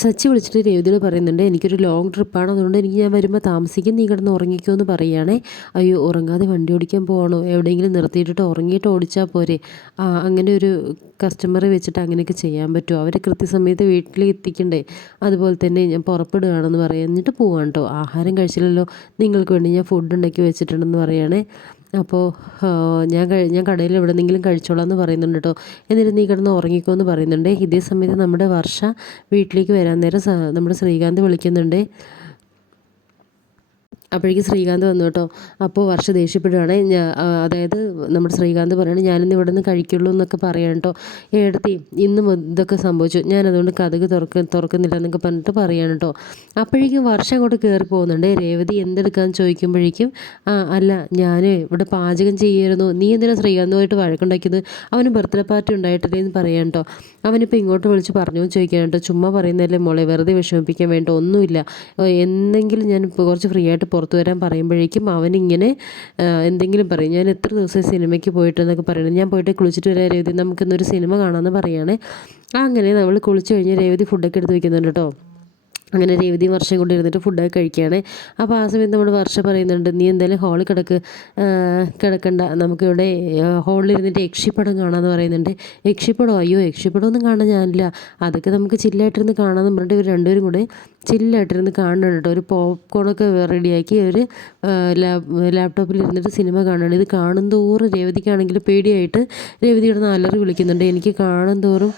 സച്ചി വിളിച്ചിട്ട് രേവതിയോട് പറയുന്നുണ്ട് എനിക്കൊരു ലോങ് ട്രിപ്പാണ് അതുകൊണ്ട് എനിക്ക് ഞാൻ വരുമ്പോൾ താമസിക്കും നീ കിടന്ന് ഉറങ്ങിക്കോ എന്ന് പറയുകയാണേ. അയ്യോ ഉറങ്ങാതെ വണ്ടി ഓടിക്കാൻ പോകണോ എവിടെയെങ്കിലും നിർത്തിയിട്ടിട്ട് ഉറങ്ങിയിട്ട് ഓടിച്ചാൽ പോരെ? അങ്ങനെ ഒരു കസ്റ്റമറെ വെച്ചിട്ട് അങ്ങനെയൊക്കെ ചെയ്യാൻ പറ്റുമോ? അവരെ കൃത്യസമയത്ത് വീട്ടിൽ എത്തിക്കണ്ടേ? അതുപോലെ തന്നെ ഞാൻ പുറപ്പെടുകയാണെന്ന് പറയാം എന്നിട്ട് ആഹാരം കഴിച്ചില്ലല്ലോ. നിങ്ങൾക്ക് വേണ്ടി ഞാൻ ഫുഡ് ഉണ്ടാക്കി വെച്ചിട്ടുണ്ടെന്ന് പറയുകയാണേ അപ്പോൾ ഞാൻ ഞാൻ കടയിൽ എവിടെന്നെങ്കിലും കഴിച്ചോളാം എന്ന് പറയുന്നുണ്ട് കേട്ടോ. എന്നിട്ട് നീ കിടന്ന് ഉറങ്ങിക്കോ എന്ന് പറയുന്നുണ്ട്. ഇതേ സമയത്ത് നമ്മുടെ വർഷ വീട്ടിലേക്ക് വരാൻ നേരം നമ്മുടെ ശ്രീകാന്ത് വിളിക്കുന്നുണ്ട്. അപ്പോഴേക്കും ശ്രീകാന്ത് വന്നു കേട്ടോ. അപ്പോൾ വർഷ ദേഷ്യപ്പെടുകയാണ്. അതായത് നമ്മുടെ ശ്രീകാന്ത് പറയുകയാണ് ഞാനിന്ന് ഇവിടെ നിന്ന് കഴിക്കുള്ളൂ എന്നൊക്കെ പറയാം കേട്ടോ. ഏടത്തി ഇന്നും ഇതൊക്കെ സംഭവിച്ചു. ഞാൻ അതുകൊണ്ട് കഥക് തുറക്ക തുറക്കുന്നില്ല എന്നൊക്കെ പറഞ്ഞിട്ട് പറയാണ് കേട്ടോ. അപ്പോഴേക്കും വർഷം അങ്ങോട്ട് കയറി പോകുന്നുണ്ട്. രേവതി എന്തെടുക്കാന്ന് ചോദിക്കുമ്പോഴേക്കും ആ അല്ല ഞാൻ ഇവിടെ പാചകം ചെയ്യായിരുന്നു. നീ എന്തിനാ ശ്രീകാന്തുമായിട്ട് വഴക്കുണ്ടാക്കിയത്? അവന് ബർത്ത്ഡേ പാർട്ടി ഉണ്ടായിട്ടില്ലേ എന്ന് പറയാം കേട്ടോ. അവനിപ്പോൾ ഇങ്ങോട്ട് വിളിച്ച് പറഞ്ഞു ചോദിക്കാൻ കേട്ടോ. ചുമ്മാ പറയുന്നതല്ലേ മോളെ വെറുതെ വിഷമിപ്പിക്കാൻ വേണ്ട ഒന്നുമില്ല. എന്തെങ്കിലും ഞാൻ കുറച്ച് ഫ്രീ ആയിട്ട് പുറത്തു വരാൻ പറയുമ്പോഴേക്കും അവനിങ്ങനെ എന്തെങ്കിലും പറയും. ഞാൻ എത്ര ദിവസം സിനിമയ്ക്ക് പോയിട്ടെന്നൊക്കെ പറയണം. ഞാൻ പോയിട്ട് കുളിച്ചിട്ട് വരാൻ രേവതി. നമുക്കിന്നൊരു സിനിമ കാണാമെന്ന് പറയുകയാണ് അങ്ങനെ നമ്മൾ കുളിച്ചു കഴിഞ്ഞ് രേവതി ഫുഡൊക്കെ എടുത്ത് വെക്കുന്നുണ്ട് കേട്ടോ. അങ്ങനെ രേവതി വർഷം കൊണ്ട് ഇരുന്നിട്ട് ഫുഡൊക്കെ കഴിക്കുകയാണ്. അപ്പോൾ ആ സമയത്ത് നമ്മൾ വർഷം പറയുന്നുണ്ട് നീ എന്തായാലും ഹാളിൽ കിടക്ക് കിടക്കണ്ട. നമുക്കിവിടെ ഹാളിൽ ഇരുന്നിട്ട് യക്ഷിപ്പടം കാണാമെന്ന് പറയുന്നുണ്ട്. യക്ഷിപ്പടം? അയ്യോ യക്ഷിപ്പടം ഒന്നും കാണാൻ ഞാനില്ല. അതൊക്കെ നമുക്ക് ചില്ലായിട്ടിരുന്ന് കാണാമെന്ന് പറഞ്ഞിട്ട് ഇവർ രണ്ടുപേരും കൂടെ ചില്ലായിട്ടിരുന്ന് കാണണം കേട്ടോ. ഒരു പോപ്കോണൊക്കെ റെഡിയാക്കി ഒരു ലാപ്ടോപ്പിൽ ഇരുന്നിട്ട് സിനിമ കാണണം ഇത് കാണും തോറും രേവതിക്കാണെങ്കിൽ പേടിയായിട്ട് രവതിയുടെ അലറി വിളിക്കുന്നുണ്ട്. എനിക്ക് കാണും തോറും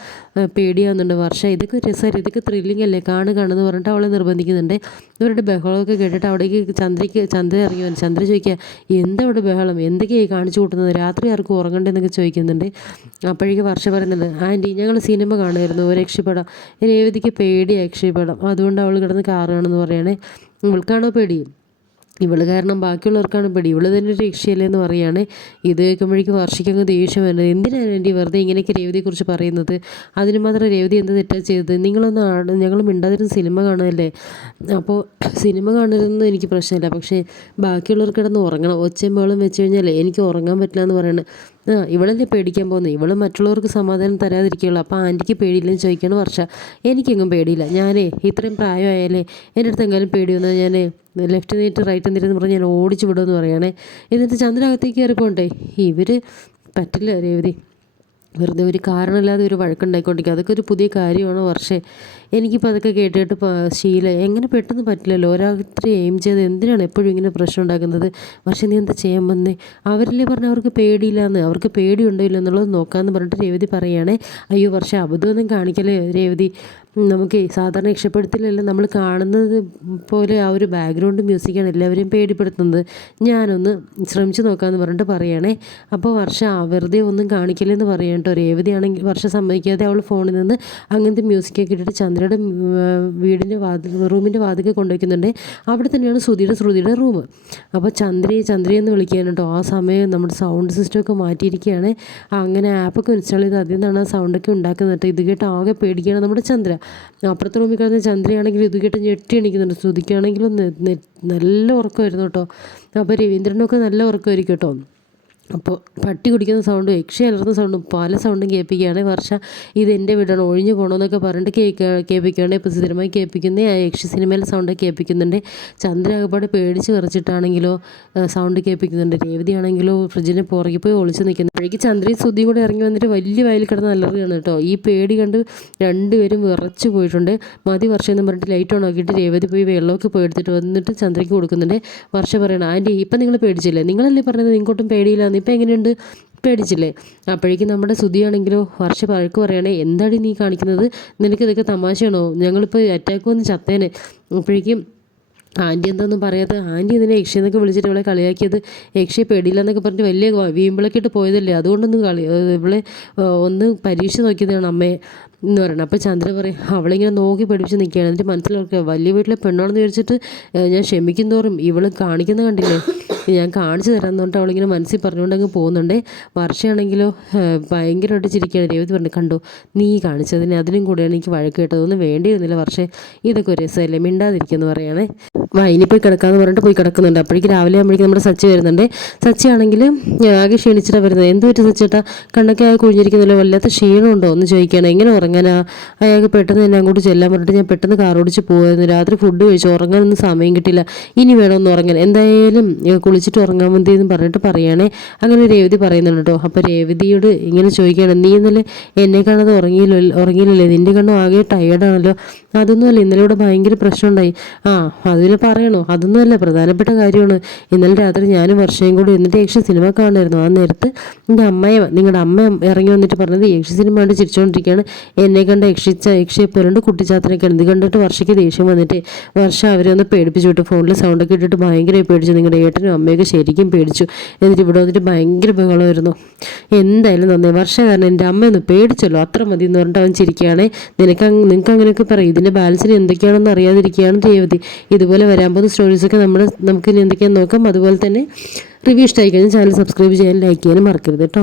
പേടിയാവുന്നുണ്ട് വർഷ. ഇതൊക്കെ രസമായിരുന്നു. ഇതൊക്കെ ത്രില്ലിംഗ് അല്ലേ? കാണുകയാണെന്ന് കാണുമെന്ന് പറഞ്ഞിട്ട് അവളെ നിർബന്ധിക്കുന്നുണ്ട്. ഇവരുടെ ബഹളമൊക്കെ കേട്ടിട്ട് അവിടേക്ക് ചന്ദ്രയ്ക്ക് ചന്ദ്ര ഇറങ്ങി വന്നു ചന്ദ്ര ചോദിക്കുക എന്താ ഇവിടെ ബഹളം? എന്തൊക്കെയായി കാണിച്ചു കൂട്ടുന്നത്? രാത്രി ആർക്കും ഉറങ്ങണ്ടെന്നൊക്കെ ചോദിക്കുന്നുണ്ട്. അപ്പോഴേക്ക് വർഷ പറയുന്നത് ആന്റി ഞങ്ങൾ സിനിമ കാണുമായിരുന്നു. രക്ഷപ്പെടാം. രേവതിക്ക് പേടി രക്ഷപ്പെടാം. അതുകൊണ്ട് അവൾ കിടന്ന് കാറുകയാണെന്ന് പറയണേ. ഇവൾക്കാണോ പേടി? ഇവൾ കാരണം ബാക്കിയുള്ളവർക്കാണ് പേടി. ഇവൾ തന്നെ രക്ഷയല്ലേ എന്ന് പറയുകയാണ് ഇത് കേൾക്കുമ്പോഴേക്കും വർഷിക്കങ്ങ് ദേഷ്യം വരുന്നത്. എന്തിനാണ് വേണ്ടി വെറുതെ ഇങ്ങനെയൊക്കെ രേവതിയെക്കുറിച്ച് പറയുന്നത്? അതിന് മാത്രം രേവതി എന്ത് തെറ്റാ ചെയ്തത്? നിങ്ങളൊന്ന് ഞങ്ങൾ മിണ്ടാതിരുന്ന് സിനിമ കാണുമല്ലേ അപ്പോൾ സിനിമ കാണരുതെന്ന് എനിക്ക് പ്രശ്നമില്ല. പക്ഷേ ബാക്കിയുള്ളവർ കിടന്ന് ഉറങ്ങണം. ഒച്ചയും ബഹളം വെച്ച് കഴിഞ്ഞാൽ എനിക്ക് ഉറങ്ങാൻ പറ്റില്ല എന്ന് പറയുന്നത് ഇവളല്ലേ പേടിക്കാൻ പോകുന്നത് ഇവൾ മറ്റുള്ളവർക്ക് സമാധാനം തരാതിരിക്കുകയുള്ളൂ. അപ്പോൾ ആന്റിക്ക് പേടിയില്ലെന്ന് ചോദിക്കണം വർഷ. എനിക്കെങ്ങും പേടിയില്ല. ഞാനേ ഇത്രയും പ്രായമായാലേ എന്റെ അടുത്ത് എങ്കിലും പേടി വന്നാൽ ഞാൻ ലെഫ്റ്റ് നീറ്റ് റൈറ്റ് നീട്ടെന്ന് പറഞ്ഞ് ഞാൻ ഓടിച്ചു വിടുമെന്ന് പറയുകയാണേ എന്നിട്ട് ചന്ദ്രനകത്തേക്ക് കയറിപ്പോണ്ടേ? ഇവർ പറ്റില്ല രേവതി. വെറുതെ ഒരു കാരണമില്ലാതെ ഒരു വഴക്കുണ്ടായിക്കൊണ്ടിരിക്കുക. അതൊക്കെ ഒരു പുതിയ കാര്യമാണ്. വർഷേ എനിക്കിപ്പോൾ അതൊക്കെ കേട്ടിട്ട് ശീലം എങ്ങനെ പെട്ടെന്ന് പറ്റില്ലല്ലോ. ഒരാൾക്ക് എയിം ചെയ്ത് എന്തിനാണ് എപ്പോഴും ഇങ്ങനെ പ്രശ്നം ഉണ്ടാക്കുന്നത്? പക്ഷേ നീ എന്താ ചെയ്യാൻ വന്നേ? അവരല്ലേ പറഞ്ഞ അവർക്ക് പേടിയില്ലാന്ന്. അവർക്ക് പേടിയുണ്ടോ ഇല്ല എന്നുള്ളത് നോക്കാമെന്ന് പറഞ്ഞിട്ട് രേവതി പറയുകയാണേ അയ്യോ വർഷം അബദ്ധമൊന്നും കാണിക്കല്ലേ രേവതി? നമുക്ക് സാധാരണ രക്ഷപ്പെടുത്തില്ലല്ലോ. നമ്മൾ കാണുന്നത് പോലെ ആ ഒരു ബാക്ക്ഗ്രൗണ്ട് മ്യൂസിക്കാണ് എല്ലാവരെയും പേടിപ്പെടുത്തുന്നത്. ഞാനൊന്ന് ശ്രമിച്ചു നോക്കാമെന്ന് പറഞ്ഞിട്ട് പറയണേ. അപ്പോൾ വർഷ വെറുതെ ഒന്നും കാണിക്കില്ലെന്ന് പറയാം കേട്ടോ. രേവതി ആണെങ്കിൽ വർഷ സമ്മതിക്കാതെ അവൾ ഫോണിൽ നിന്ന് അങ്ങനത്തെ മ്യൂസിക്കൊക്കെ ഇട്ടിട്ട് ചന്ദ്രയുടെ വീടിന്റെ വാതിൽ റൂമിന്റെ വാതിക്കൊക്കെ കൊണ്ടുവയ്ക്കുന്നുണ്ട്. അവിടെ തന്നെയാണ് ശ്രുതിയുടെ ശ്രുതിയുടെ റൂം അപ്പോൾ ചന്ദ്രയെ ചന്ദ്രയെന്ന് വിളിക്കാൻ കേട്ടോ. ആ സമയം നമ്മുടെ സൗണ്ട് സിസ്റ്റമൊക്കെ മാറ്റിയിരിക്കുകയാണ്. അങ്ങനെ ആപ്പൊക്കെ ഇൻസ്റ്റാൾ ചെയ്ത് അതിൽ നിന്നാണ് ആ സൗണ്ടൊക്കെ ഉണ്ടാക്കുന്നത് ഇത് കേട്ട് ആകെ പേടിക്കുകയാണ് നമ്മുടെ ചന്ദ്ര. അപ്പുറത്തെ റൂമിൽ കിടന്ന ചന്ദ്രയാണെങ്കിൽ ഇത് കേട്ട് ഞെട്ടി എണീക്കുന്നുണ്ട്. ശ്രുതിക്കാണെങ്കിലും നല്ല ഉറക്കമായിരുന്നു കേട്ടോ. അപ്പോൾ രവീന്ദ്രനൊക്കെ നല്ല ഉറക്കമായിരിക്കും കേട്ടോ. അപ്പോൾ പട്ടി കുടിക്കുന്ന സൗണ്ടും യക്ഷി അലർന്ന സൗണ്ടും പല സൗണ്ടും കേൾപ്പിക്കുകയാണ്. വർഷ ഇത് എന്റെ വീടാണ്. ഒഴിഞ്ഞു പോകണമെന്നൊക്കെ പറഞ്ഞിട്ട് കേൾക്കുക കേൾപ്പിക്കുകയാണ്. ഇപ്പോൾ സ്ഥിരമായി കേൾപ്പിക്കുന്ന ആ യക്ഷി സിനിമയിലെ സൗണ്ട് കേൾപ്പിക്കുന്നുണ്ട്. ചന്ദ്ര അകപ്പാട് പേടിച്ച് വിറച്ചിട്ടാണെങ്കിലോ സൗണ്ട് കേൾപ്പിക്കുന്നുണ്ട്. രേവതി ആണെങ്കിലോ ഫ്രിഡ്ജിന് പുറകെ പോയി ഒളിച്ച് നിൽക്കുന്നപ്പോഴേക്ക് ചന്ദ്രയും സുധിയും കൂടെ ഇറങ്ങി വന്നിട്ട് വലിയ വയലിൽ കിടന്ന് അലറുകയാണ് കേട്ടോ. ഈ പേടി കണ്ട് രണ്ടുപേരും വിറച്ച് പോയിട്ടുണ്ട്. മതി വർഷം എന്ന് പറഞ്ഞിട്ട് ലൈറ്റ് ഓൺ ആക്കിയിട്ട് രേവതി പോയി വെള്ളമൊക്കെ പോയി എടുത്തിട്ട് വന്നിട്ട് ചന്ദ്രയ്ക്ക് കൊടുക്കുന്നുണ്ട്. വർഷം പറയണം ആന്റി ഇപ്പം നിങ്ങൾ പേടിച്ചില്ലേ? നിങ്ങളല്ലേ പറഞ്ഞത് നിങ്ങോട്ടും പേടിയില്ലാന്ന് ഇപ്പം എങ്ങനെയുണ്ട്? പേടിച്ചില്ലേ? അപ്പോഴേക്കും നമ്മുടെ സുധിയാണെങ്കിലോ വർഷ പഴക്ക് പറയണേ എന്താടി നീ കാണിക്കുന്നത്? നിനക്ക് ഇതൊക്കെ തമാശയാണോ? ഞങ്ങളിപ്പോൾ അറ്റാക്ക് വന്ന് ചത്തേനെ. അപ്പോഴേക്കും ആന്റി എന്തൊന്നും പറയാത്ത ആന്റി ഇതിനെ യക്ഷി എന്നൊക്കെ വിളിച്ചിട്ട് ഇവളെ കളിയാക്കിയത് യക്ഷി പേടിയില്ല എന്നൊക്കെ പറഞ്ഞിട്ട് വലിയ വീമ്പിളൊക്കെ ഇട്ട് പോയതല്ലേ? അതുകൊണ്ടൊന്നും കളി ഇവളെ ഒന്ന് പരീക്ഷ നോക്കിയതാണ് അമ്മയെ എന്ന് പറയണം അപ്പോൾ ചന്ദ്ര പറയും അവളിങ്ങനെ നോക്കി പഠിപ്പിച്ച് നിൽക്കുകയാണ്. എന്നിട്ട് മനസ്സിലാക്കുക വലിയ വീട്ടിലെ പെണ്ണാണെന്ന് വിചാരിച്ചിട്ട് ഞാൻ ക്ഷമിക്കും തോറും ഇവൾ കാണിക്കുന്ന കണ്ടില്ലേ? ഞാൻ കാണിച്ചു തരാൻ പറഞ്ഞിട്ട് അവളിങ്ങനെ മനസ്സിൽ പറഞ്ഞുകൊണ്ട് അങ്ങ് പോകുന്നുണ്ട്. വർഷയാണെങ്കിലോ ഭയങ്കരമായിട്ട് ചിരിക്കുകയാണ്. രേവതി പറഞ്ഞു കണ്ടു നീ കാണിച്ചതിന് അതിനും കൂടെയാണ് എനിക്ക് വഴക്ക് കേട്ടതൊന്നും വേണ്ടിയിരുന്നില്ല പക്ഷേ ഇതൊക്കെ ഒരു രസമല്ലേ? മിണ്ടാതിരിക്കുമെന്ന് പറയണേ. വൈനി പോയി കിടക്കാന്ന് പറഞ്ഞിട്ട് പോയി കിടക്കുന്നുണ്ട്. അപ്പോഴേക്ക് രാവിലെ ആകുമ്പോഴേക്കും നമ്മുടെ സച്ചി വരുന്നുണ്ട്. സച്ചി ആണെങ്കിൽ ആകെ ക്ഷീണിച്ചിട്ടാണ് വരുന്നത് എന്ത് പറ്റി സച്ചേട്ടാ? കണ്ണൊക്കെ ആകെ കുഴിഞ്ഞിരിക്കുന്നല്ലോ വല്ലാത്ത ക്ഷീണമുണ്ടോ? എന്ന് ചോദിക്കുകയാണ്. എങ്ങനെ ഉറങ്ങാനാ? അയാൾക്ക് പെട്ടെന്ന് തന്നെ അങ്ങോട്ട് ചെല്ലാൻ പറഞ്ഞിട്ട് ഞാൻ പെട്ടെന്ന് കാർ ഓടിച്ച് പോകുമായിരുന്നു രാത്രി ഫുഡ് കഴിച്ചു ഉറങ്ങാനൊന്നും സമയം കിട്ടില്ല ഇനി വേണമെന്ന് ഉറങ്ങാൻ? എന്തായാലും ഏ, കുളിച്ചിട്ട് ഉറങ്ങാൻ മതി എന്ന് പറഞ്ഞിട്ട് പറയുകയാണേ അങ്ങനെ രേവതി പറയുന്നുണ്ട് കേട്ടോ അപ്പോൾ രേവതിയോട് ഇങ്ങനെ ചോദിക്കുകയാണ് നീ ഇന്നലെ എന്നെ കാണാതെ ഉറങ്ങിയില്ല ഉറങ്ങിയില്ലല്ലേ? നിന്റെ കണ്ണും ആകെ ടയേർഡാണല്ലോ അതൊന്നുമല്ല ഇന്നലെ ഇവിടെ ഭയങ്കര പ്രശ്നമുണ്ടായി ആ അതിൽ പറയണോ. അതൊന്നുമല്ല പ്രധാനപ്പെട്ട കാര്യമാണ്. ഇന്നലെ രാത്രി ഞാനും വർഷയും കൂടി എന്നിട്ട് യക്ഷ സിനിമ കാണുമായിരുന്നു. ആ നേരത്ത് എന്റെ അമ്മയെ നിങ്ങളുടെ അമ്മ ഇറങ്ങി വന്നിട്ട് പറഞ്ഞത് യക്ഷ സിനിമ കണ്ട് ചിരിച്ചുകൊണ്ടിരിക്കുകയാണ് എന്നെ കണ്ട യക്ഷിച്ച യക്ഷയെ പോലുണ്ട് കുട്ടിച്ചാത്തനൊക്കെ ഇത് കണ്ടിട്ട് വർഷയ്ക്ക് ദേഷ്യം വന്നിട്ട് വർഷ അവരെ ഒന്ന് പേടിപ്പിച്ചു വിട്ടു. ഫോണിൽ സൗണ്ടൊക്കെ ഇട്ടിട്ട് ഭയങ്കരമായി പേടിച്ചു. നിങ്ങളുടെ ഏട്ടനും അമ്മയൊക്കെ ശരിക്കും പേടിച്ചു. എന്നിട്ട് ഇവിടെ വന്നിട്ട് ഭയങ്കര ബഹളമായിരുന്നു. എന്തായാലും നന്നായി വർഷം കാരണം എന്റെ അമ്മ ഒന്ന് പേടിച്ചല്ലോ. അത്ര മതി എന്ന് പറഞ്ഞിട്ട് അവൻ ചിരിക്കുകയാണെ. നിനക്ക് നിങ്ങൾക്ക് അങ്ങനെയൊക്കെ പറയും. ഇതിന്റെ ബാലൻസിന് എന്തൊക്കെയാണെന്ന് അറിയാതിരിക്കുകയാണ് രേവതി. ഇതുപോലെ വരാൻ പോകുന്ന സ്റ്റോറീസൊക്കെ നമ്മൾ നമുക്ക് എന്തൊക്കെയാണെന്ന് നോക്കാം. അതുപോലെ തന്നെ റിവ്യൂ ഇഷ്ടമായി കഴിഞ്ഞാൽ ചാനൽ സബ്സ്ക്രൈബ് ചെയ്യാൻ ലൈക്ക് ചെയ്യാനും മറക്കരുത് കേട്ടോ.